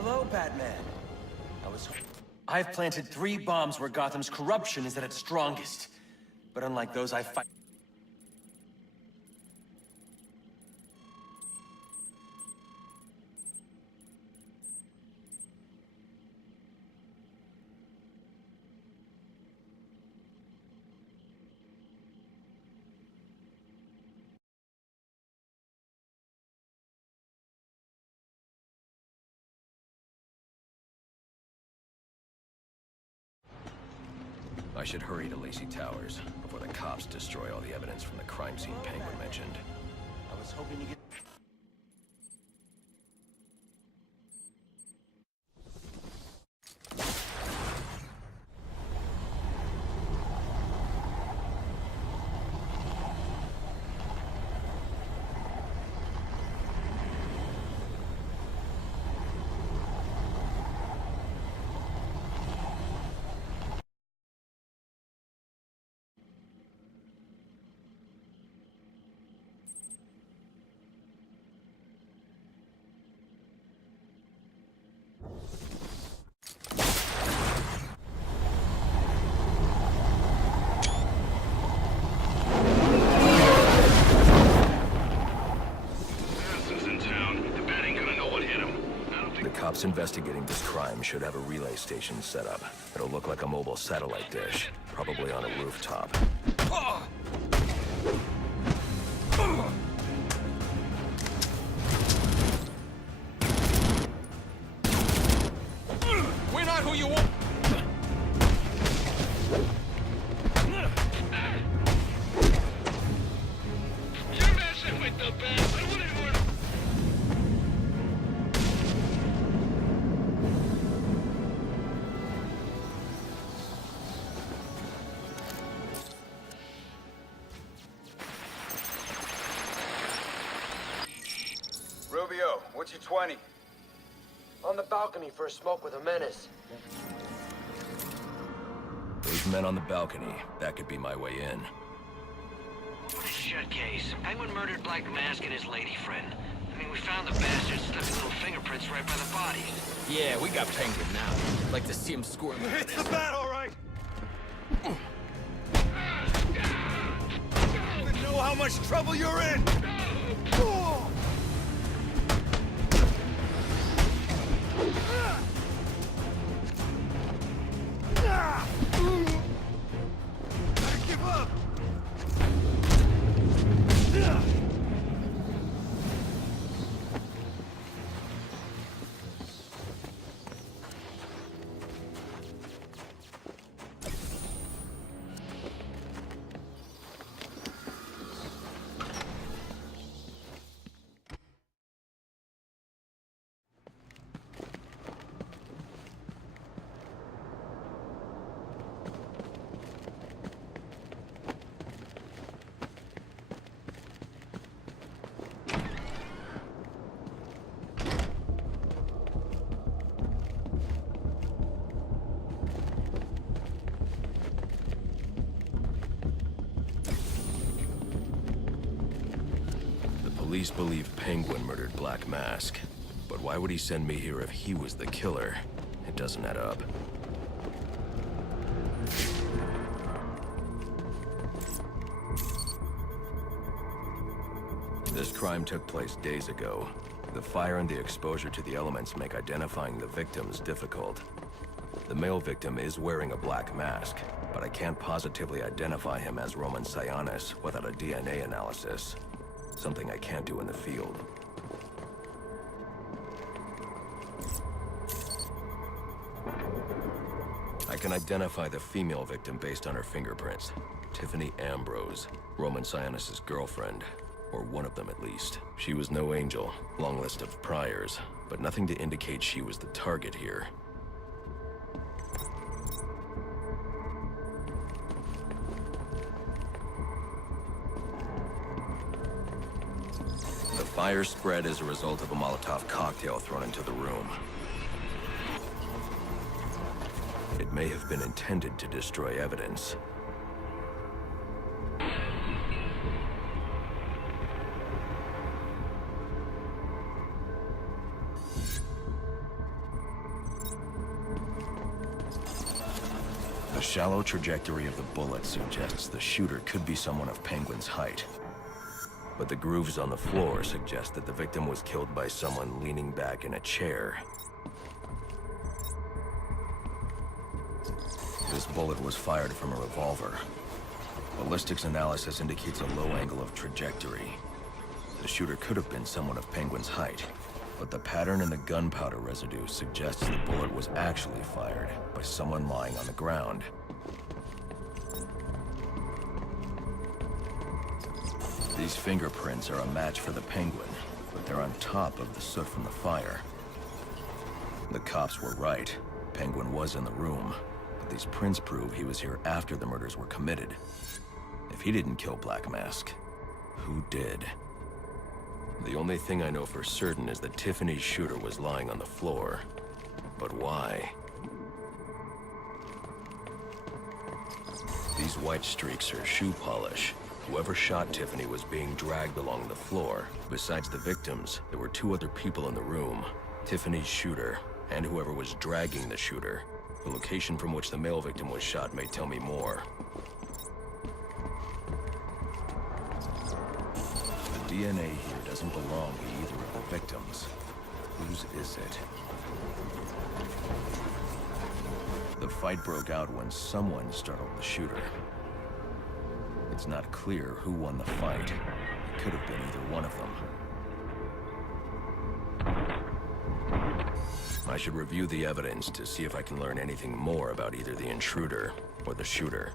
Hello, Batman. I've planted 3 bombs where Gotham's corruption is at its strongest. But unlike those I fight... I should hurry to Lacey Towers before the cops destroy all the evidence from the crime scene Penguin mentioned. I was hoping to get... Cops investigating this crime should have a relay station set up. It'll look like a mobile satellite dish, probably on a rooftop. We're not who you want! You're messing with the best! Rubio, what's your 20? On the balcony for a smoke with a menace. Those men on the balcony, that could be my way in. What a shutcase. Penguin murdered Black Mask and his lady friend. I mean, we found the bastards stuck his little fingerprints right by the bodies. Yeah, we got Penguin now. Like to see him squirm. It's the bat, all right! You know how much trouble you're in! Gotta give up! Police believe Penguin murdered Black Mask. But why would he send me here if he was the killer? It doesn't add up. This crime took place days ago. The fire and the exposure to the elements make identifying the victims difficult. The male victim is wearing a black mask, but I can't positively identify him as Roman Sionis without a DNA analysis. Something I can't do in the field. I can identify the female victim based on her fingerprints. Tiffany Ambrose, Roman Sionis' girlfriend. Or one of them at least. She was no angel, long list of priors, but nothing to indicate she was the target here. The fire spread as a result of a Molotov cocktail thrown into the room. It may have been intended to destroy evidence. shallow trajectory of the bullet suggests the shooter could be someone of Penguin's height. But the grooves on the floor suggest that the victim was killed by someone leaning back in a chair. This bullet was fired from a revolver. Ballistics analysis indicates a low angle of trajectory. The shooter could have been someone of Penguin's height, but the pattern in the gunpowder residue suggests the bullet was actually fired by someone lying on the ground. These fingerprints are a match for the Penguin, but they're on top of the soot from the fire. The cops were right. Penguin was in the room, but these prints prove he was here after the murders were committed. If he didn't kill Black Mask, who did? The only thing I know for certain is that Tiffany's shooter was lying on the floor. But why? These white streaks are shoe polish. Whoever shot Tiffany was being dragged along the floor. Besides the victims, there were 2 other people in the room. Tiffany's shooter, and whoever was dragging the shooter. The location from which the male victim was shot may tell me more. The DNA here doesn't belong to either of the victims. Whose is it? The fight broke out when someone startled the shooter. It's not clear who won the fight. It could have been either one of them. I should review the evidence to see if I can learn anything more about either the intruder or the shooter.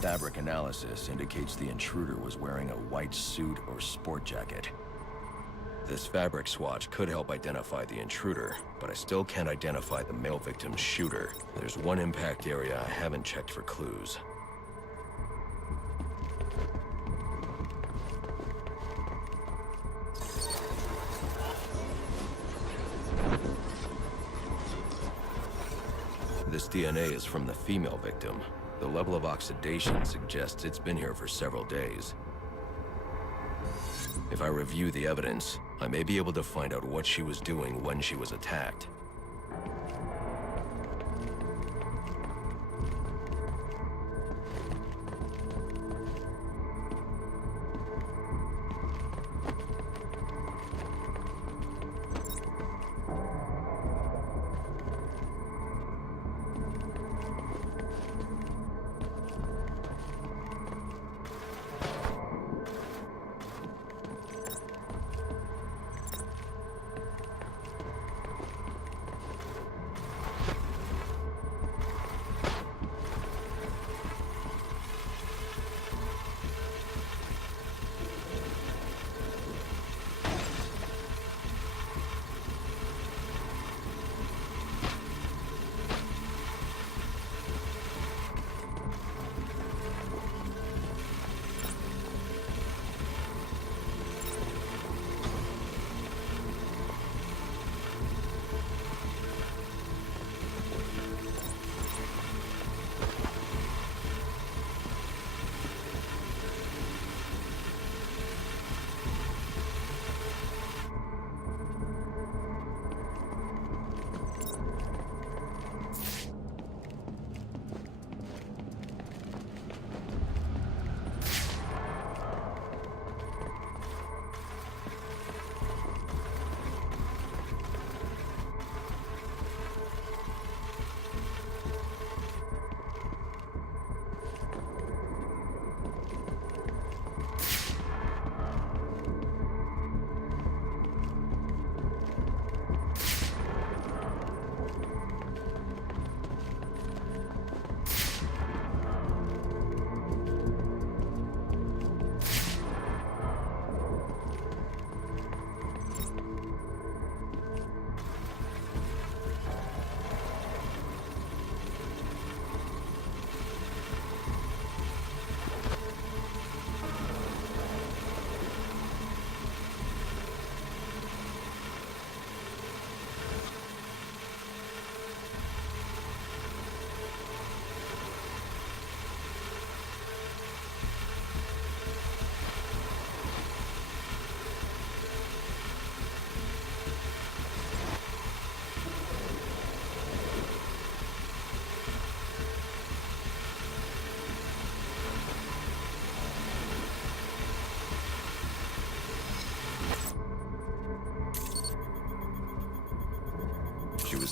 Fabric analysis indicates the intruder was wearing a white suit or sport jacket. This fabric swatch could help identify the intruder, but I still can't identify the male victim's shooter. There's one impact area I haven't checked for clues. This DNA is from the female victim. The level of oxidation suggests it's been here for several days. If I review the evidence, I may be able to find out what she was doing when she was attacked.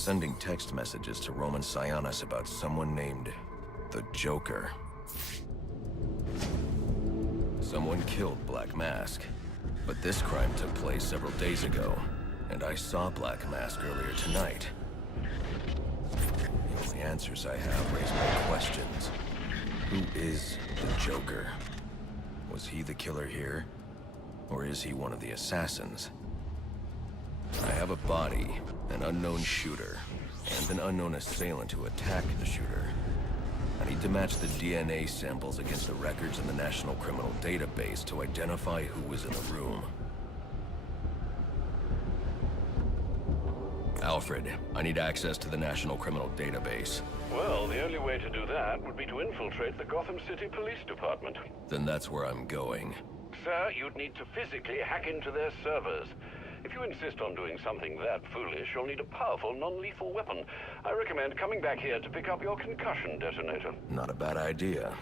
sending text messages to Roman Sionis about someone named the Joker. Someone killed Black Mask, but this crime took place several days ago, and I saw Black Mask earlier tonight. The only answers I have raise more questions. Who is the Joker? Was he the killer here? Or is he one of the assassins? I have a body, an unknown shooter, and an unknown assailant who attacked the shooter. I need to match the DNA samples against the records in the National Criminal Database to identify who was in the room. Alfred, I need access to the National Criminal Database. Well, the only way to do that would be to infiltrate the Gotham City Police Department. Then that's where I'm going. Sir, you'd need to physically hack into their servers. If you insist on doing something that foolish, you'll need a powerful, non-lethal weapon. I recommend coming back here to pick up your concussion detonator. Not a bad idea.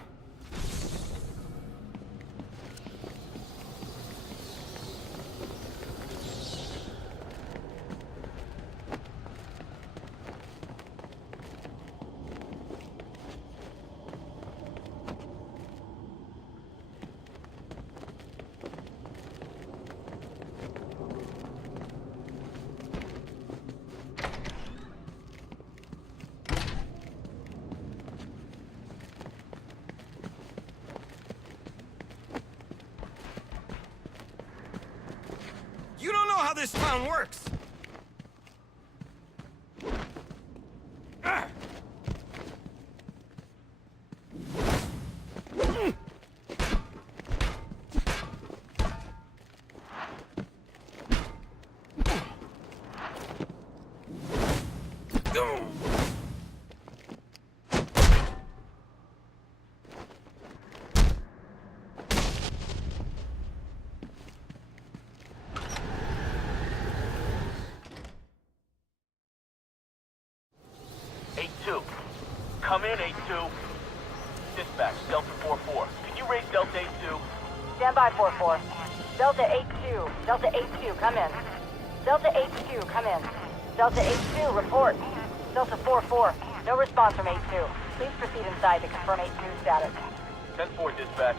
You don't know how this town works! Come in, 8-2. Dispatch, Delta 4-4. Can you raise Delta 8-2? Stand by, 4-4. Delta 8-2. Delta 8-2, come in. Delta 8-2, come in. Delta 8-2, report. Delta 4-4, no response from 8-2. Please proceed inside to confirm 8-2 status. 10-4, dispatch.